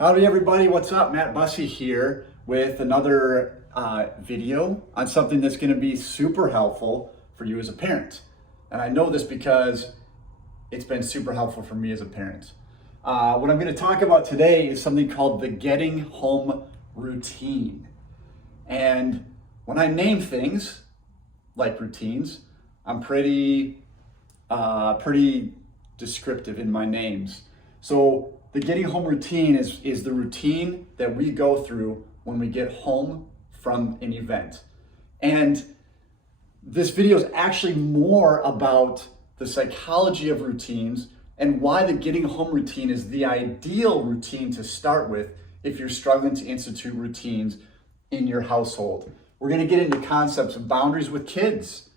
Howdy everybody, what's up? Matt Bussey here with another video on something that's going to be super helpful for you as a parent. And I know this because it's been super helpful for me as a parent. What I'm going to talk about today is something called the getting home routine. And when I name things like routines, I'm pretty descriptive in my names. So the getting home routine is the routine that we go through when we get home from an event. And this video is actually more about the psychology of routines and why the getting home routine is the ideal routine to start with if you're struggling to institute routines in your household. We're going to get into concepts of boundaries with kids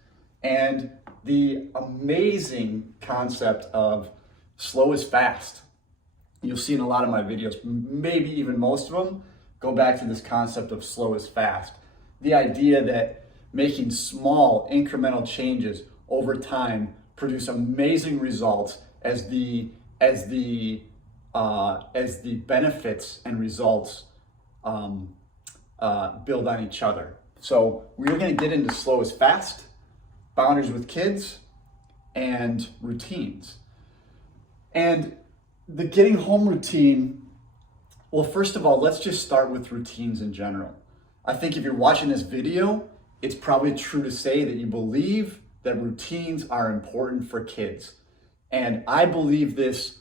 and the amazing concept of slow is fast. You'll see in a lot of my videos, maybe even most of them, go back to this concept of slow is fast. The idea that making small incremental changes over time produce amazing results as the benefits and results build on each other. So we're going to get into slow is fast, boundaries with kids, and routines. And the getting home routine, well, first of all, let's just start with routines in general. I think if you're watching this video, it's probably true to say that you believe that routines are important for kids. And I believe this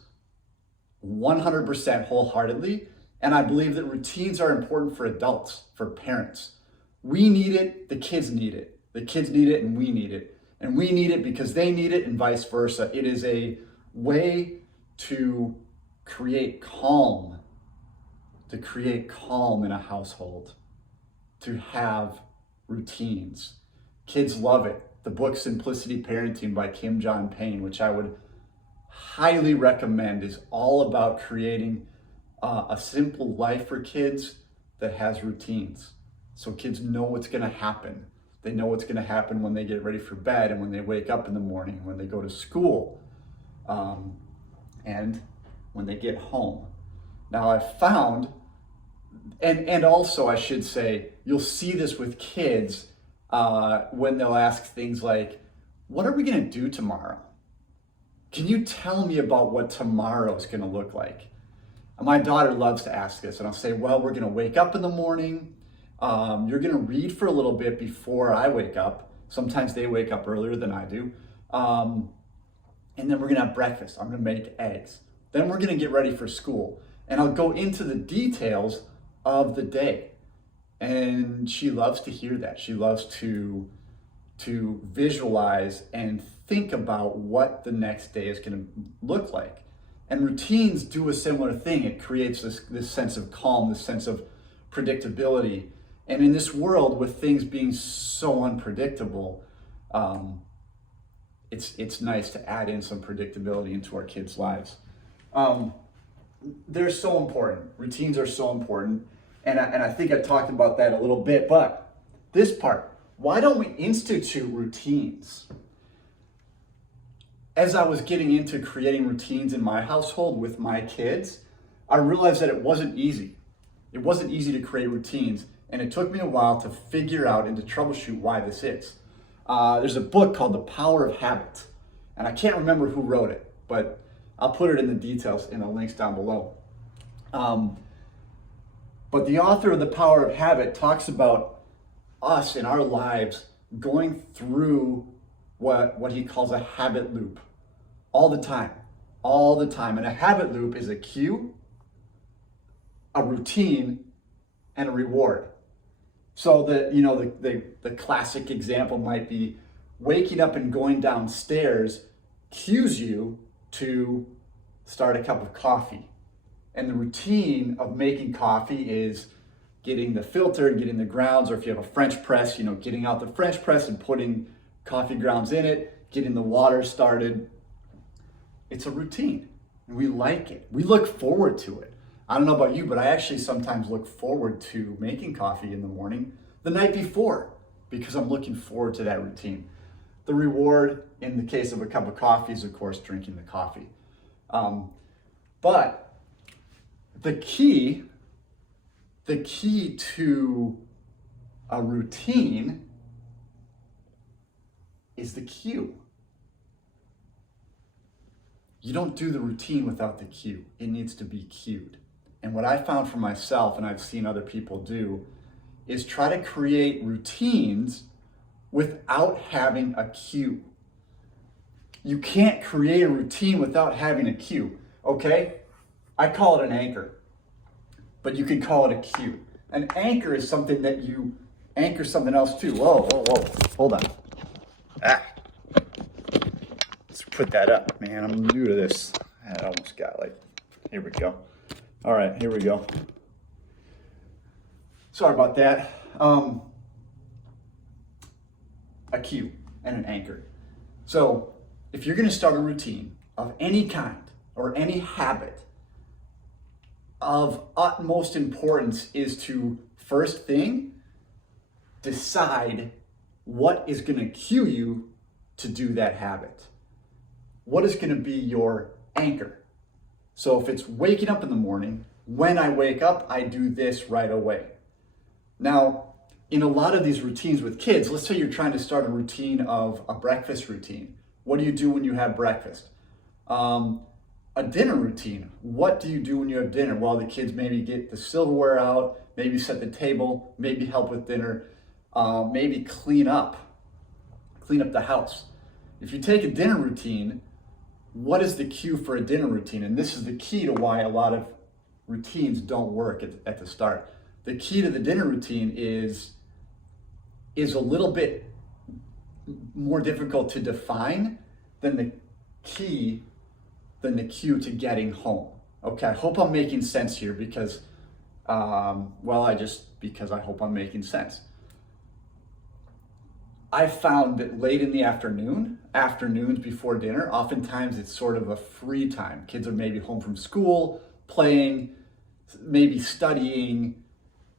100% wholeheartedly. And I believe that routines are important for adults, for parents. We need it, the kids need it. The kids need it and we need it. And we need it because they need it and vice versa. It is a way to create calm in a household, to have routines. Kids love it. The book Simplicity Parenting by Kim John Payne, which I would highly recommend, is all about creating a simple life for kids that has routines. So kids know what's going to happen. They know what's going to happen when they get ready for bed and when they wake up in the morning, when they go to school. And when they get home. Now I've found, and also I should say, you'll see this with kids when they'll ask things like, what are we gonna do tomorrow? Can you tell me about what tomorrow is gonna look like? And my daughter loves to ask this, and I'll say, well, we're gonna wake up in the morning, you're gonna read for a little bit before I wake up. Sometimes they wake up earlier than I do. And then we're gonna have breakfast. I'm gonna make eggs. Then we're gonna get ready for school. And I'll go into the details of the day. And she loves to hear that. She loves to visualize and think about what the next day is gonna look like. And routines do a similar thing. It creates this sense of calm, this sense of predictability. And in this world with things being so unpredictable, it's nice to add in some predictability into our kids' lives. They're so important. Routines are so important. And I think I talked about that a little bit, but this part, why don't we institute routines? As I was getting into creating routines in my household with my kids, I realized that it wasn't easy. It wasn't easy to create routines. And it took me a while to figure out and to troubleshoot why this is. There's a book called The Power of Habit, and I can't remember who wrote it, but I'll put it in the details in the links down below. But the author of The Power of Habit talks about us in our lives going through what he calls a habit loop all the time. And a habit loop is a cue, a routine, and a reward. So the classic example might be waking up and going downstairs cues you to start a cup of coffee. And the routine of making coffee is getting the filter and getting the grounds, or if you have a French press, getting out the French press and putting coffee grounds in it, getting the water started. It's a routine and we like it. We look forward to it. I don't know about you, but I actually sometimes look forward to making coffee in the morning the night before because I'm looking forward to that routine. The reward in the case of a cup of coffee is, of course, drinking the coffee. But the key to a routine is the cue. You don't do the routine without the cue. It needs to be cued. And what I found for myself, and I've seen other people do, is try to create routines without having a cue. You can't create a routine without having a cue, okay? I call it an anchor, but you can call it a cue. An anchor is something that you anchor something else to. Whoa, hold on. Let's put that up, man. I'm new to this. I almost got here we go. All right, here we go. Sorry about that. A cue and an anchor. So if you're gonna start a routine of any kind or any habit, of utmost importance is to, first thing, decide what is gonna cue you to do that habit. What is gonna be your anchor? So if it's waking up in the morning, when I wake up, I do this right away. Now, in a lot of these routines with kids, let's say you're trying to start a routine of a breakfast routine. What do you do when you have breakfast? A dinner routine. What do you do when you have dinner? Well, the kids maybe get the silverware out, maybe set the table, maybe help with dinner, maybe clean up the house. If you take a dinner routine, what is the cue for a dinner routine? And this is the key to why a lot of routines don't work at the start. The key to the dinner routine is a little bit more difficult to define than the cue to getting home. Okay, I hope I'm making sense here because I hope I'm making sense. I found that late in the afternoons before dinner, oftentimes it's sort of a free time. Kids are maybe home from school, playing, maybe studying,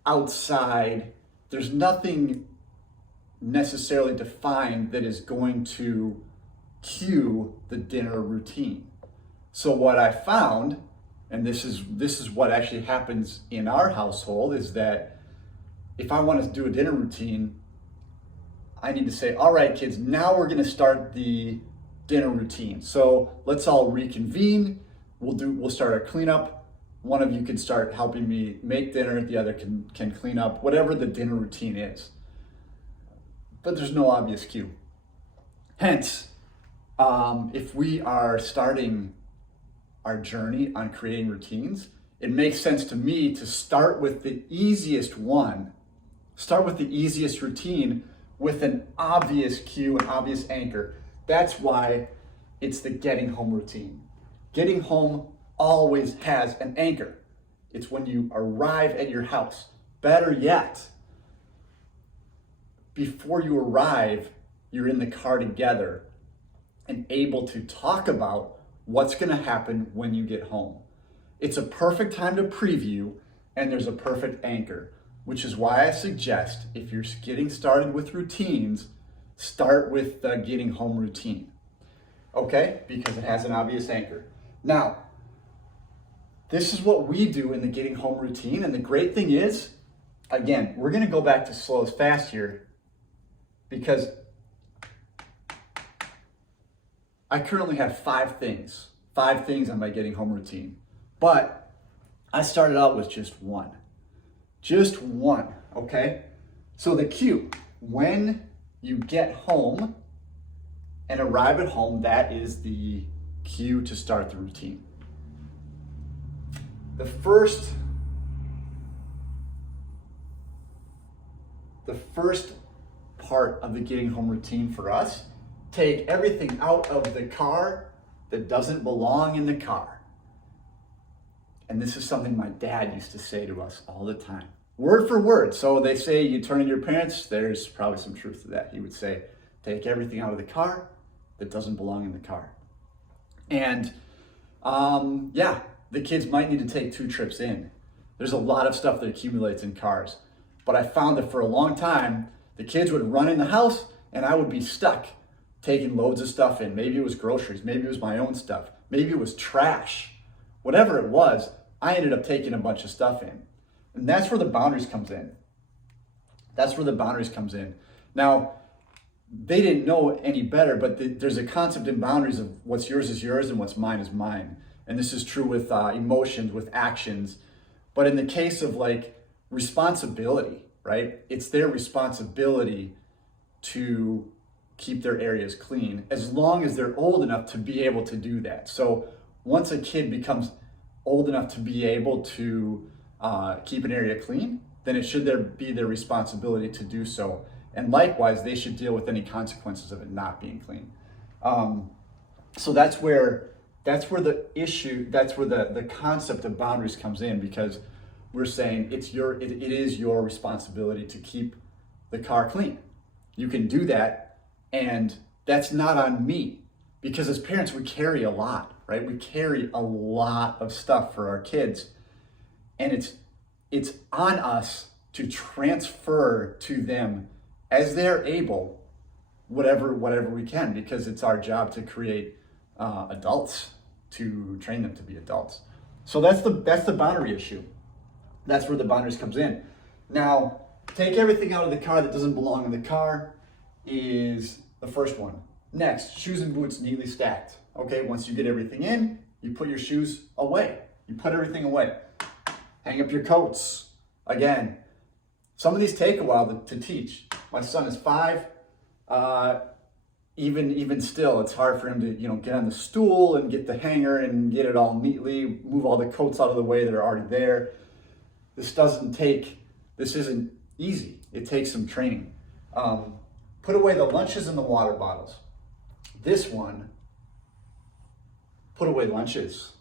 outside. There's nothing necessarily defined that is going to cue the dinner routine. So what I found, and this is what actually happens in our household, is that if I want to do a dinner routine, I need to say, all right, kids, now we're going to start the dinner routine. So let's all reconvene. We'll start our cleanup. One of you can start helping me make dinner. The other can clean up, whatever the dinner routine is. But there's no obvious cue. Hence, if we are starting our journey on creating routines, it makes sense to me to start with the easiest one. Start with the easiest routine with an obvious cue, an obvious anchor. That's why it's the getting home routine. Getting home always has an anchor. It's when you arrive at your house. Better yet, before you arrive, you're in the car together and able to talk about what's going to happen when you get home. It's a perfect time to preview, and there's a perfect anchor, which is why I suggest if you're getting started with routines, start with the getting home routine. Okay? Because it has an obvious anchor. Now, this is what we do in the getting home routine, and the great thing is, again, we're going to go back to slow as fast here because I currently have 5 things on my getting home routine, but I started out with just one, okay? So the cue, when you get home and arrive at home, that is the cue to start the routine. The first part of the getting home routine for us, take everything out of the car that doesn't belong in the car. And this is something my dad used to say to us all the time, word for word. So they say you turn to your parents, there's probably some truth to that. He would say, take everything out of the car that doesn't belong in the car. And the kids might need to take 2 trips in. There's a lot of stuff that accumulates in cars. But I found that for a long time, the kids would run in the house and I would be stuck taking loads of stuff in. Maybe it was groceries, maybe it was my own stuff, maybe it was trash. Whatever it was, I ended up taking a bunch of stuff in. And that's where the boundaries comes in. That's where the boundaries comes in. Now, they didn't know any better, but there's a concept in boundaries of what's yours is yours and what's mine is mine. And this is true with emotions, with actions. But in the case of like responsibility, right? It's their responsibility to keep their areas clean as long as they're old enough to be able to do that. So once a kid becomes old enough to be able to keep an area clean, then it should be their responsibility to do so. And likewise, they should deal with any consequences of it not being clean. So that's where the issue, that's where the concept of boundaries comes in, because we're saying it is your responsibility to keep the car clean. You can do that, and that's not on me, because as parents we carry a lot, right? We carry a lot of stuff for our kids, and it's on us to transfer to them as they're able whatever we can, because it's our job to create adults, to train them to be adults. So that's the boundary issue. That's where the boundaries comes in. Now, take everything out of the car that doesn't belong in the car is the first one. Next, shoes and boots neatly stacked. Okay, once you get everything in, you put your shoes away. You put everything away. Hang up your coats. Again, some of these take a while to teach. My son is 5. Even still, it's hard for him to get on the stool and get the hanger and get it all neatly, move all the coats out of the way that are already there. This isn't easy. It takes some training. Put away the lunches and the water bottles. This one, put away lunches,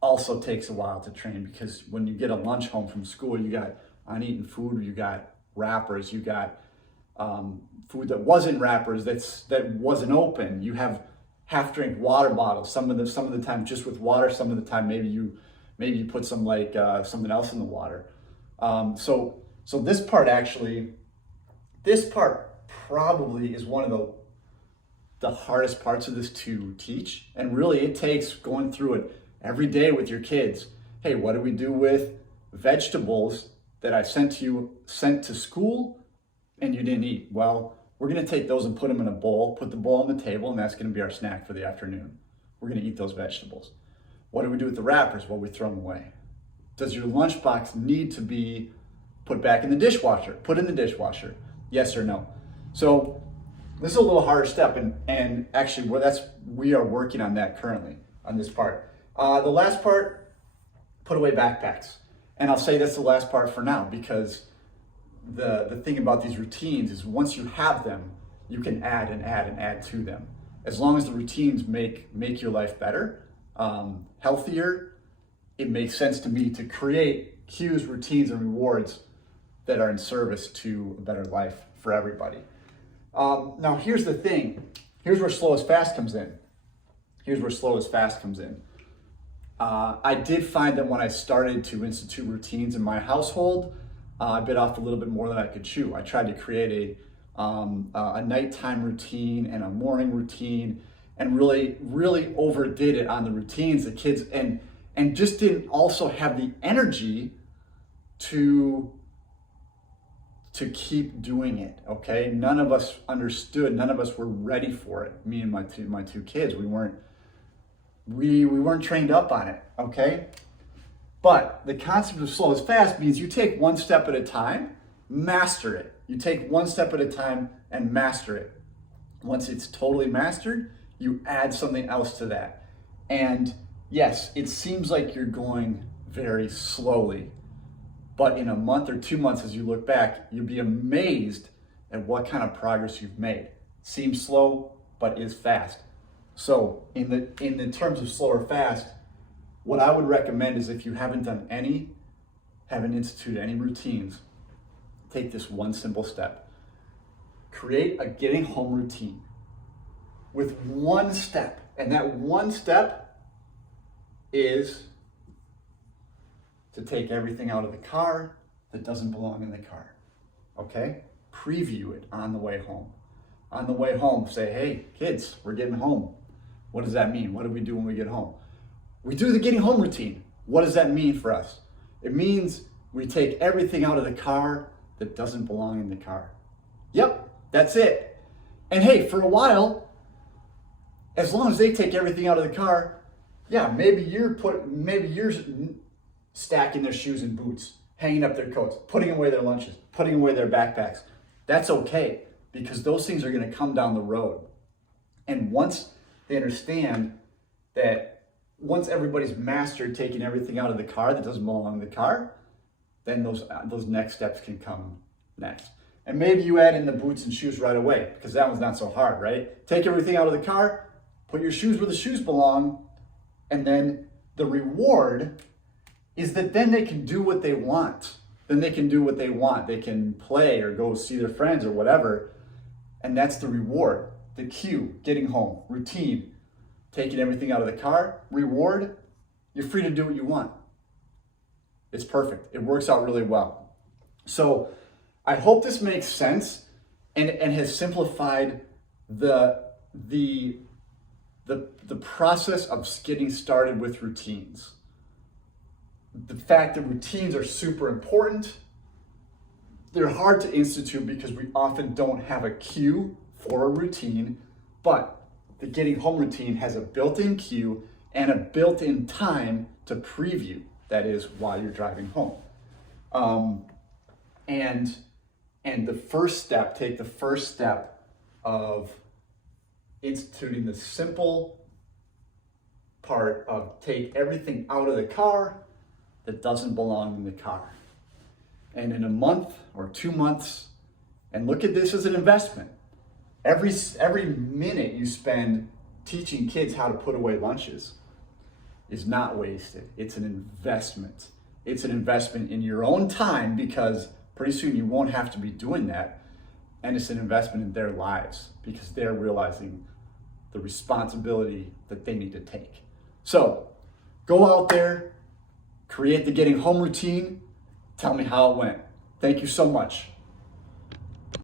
also takes a while to train, because when you get a lunch home from school, you got uneaten food, you got wrappers, you got food that wasn't wrappers, that wasn't open. You have half-drink water bottles. Some of the time just with water. Some of the time maybe you put some something else in the water. So this part probably is one of the hardest parts of this to teach. And really it takes going through it every day with your kids. Hey, what do we do with vegetables that I sent to school and you didn't eat? Well, we're gonna take those and put them in a bowl, put the bowl on the table, and that's gonna be our snack for the afternoon. We're gonna eat those vegetables. What do we do with the wrappers? Well, we throw them away. Does your lunchbox need to be put back in the dishwasher? Put in the dishwasher, yes or no? So this is a little harder step, and actually we are working on that currently on this part. The last part, put away backpacks. And I'll say that's the last part for now, because the thing about these routines is once you have them, you can add and add and add to them. As long as the routines make your life better, healthier, it makes sense to me to create cues, routines, and rewards that are in service to a better life for everybody. Now here's the thing. Here's where slow is fast comes in. I did find that when I started to institute routines in my household, I bit off a little bit more than I could chew. I tried to create a nighttime routine and a morning routine, and really overdid it on the routines. The kids and just didn't also have the energy to keep doing it. Okay, none of us understood. None of us were ready for it. Me and my two kids, we weren't trained up on it. Okay. But the concept of slow is fast means you take one step at a time, master it. You take one step at a time and master it. Once it's totally mastered, you add something else to that. And yes, it seems like you're going very slowly, but in a month or 2 months, as you look back, you'll be amazed at what kind of progress you've made. Seems slow, but is fast. So in the terms of slow or fast, what I would recommend is, if you haven't instituted any routines, take this one simple step. Create a getting home routine with one step. And that one step is to take everything out of the car that doesn't belong in the car. Okay? Preview it on the way home. On the way home, say, hey, kids, we're getting home. What does that mean? What do we do when we get home? We do the getting home routine. What does that mean for us? It means we take everything out of the car that doesn't belong in the car. Yep, that's it. And hey, for a while, as long as they take everything out of the car, yeah, maybe you're stacking their shoes and boots, hanging up their coats, putting away their lunches, putting away their backpacks. That's okay, because those things are going to come down the road. And once they understand that, once everybody's mastered taking everything out of the car that doesn't belong in the car, then those next steps can come next. And maybe you add in the boots and shoes right away, because that one's not so hard, right? Take everything out of the car, put your shoes where the shoes belong, and then the reward is that then they can do what they want. Then they can do what they want. They can play or go see their friends or whatever. And that's the reward. The cue, getting home, routine, taking everything out of the car, reward, you're free to do what you want. It's perfect. It works out really well. So I hope this makes sense and has simplified the process of getting started with routines. The fact that routines are super important. They're hard to institute because we often don't have a cue for a routine, but the getting home routine has a built-in cue and a built-in time to preview. That is while you're driving home. And the first step, take the first step of instituting the simple part of take everything out of the car that doesn't belong in the car. And in a month or 2 months, and look at this as an investment. Every minute you spend teaching kids how to put away lunches is not wasted. It's an investment. It's an investment in your own time, because pretty soon you won't have to be doing that. And it's an investment in their lives, because they're realizing the responsibility that they need to take. So go out there, create the getting home routine. Tell me how it went. Thank you so much.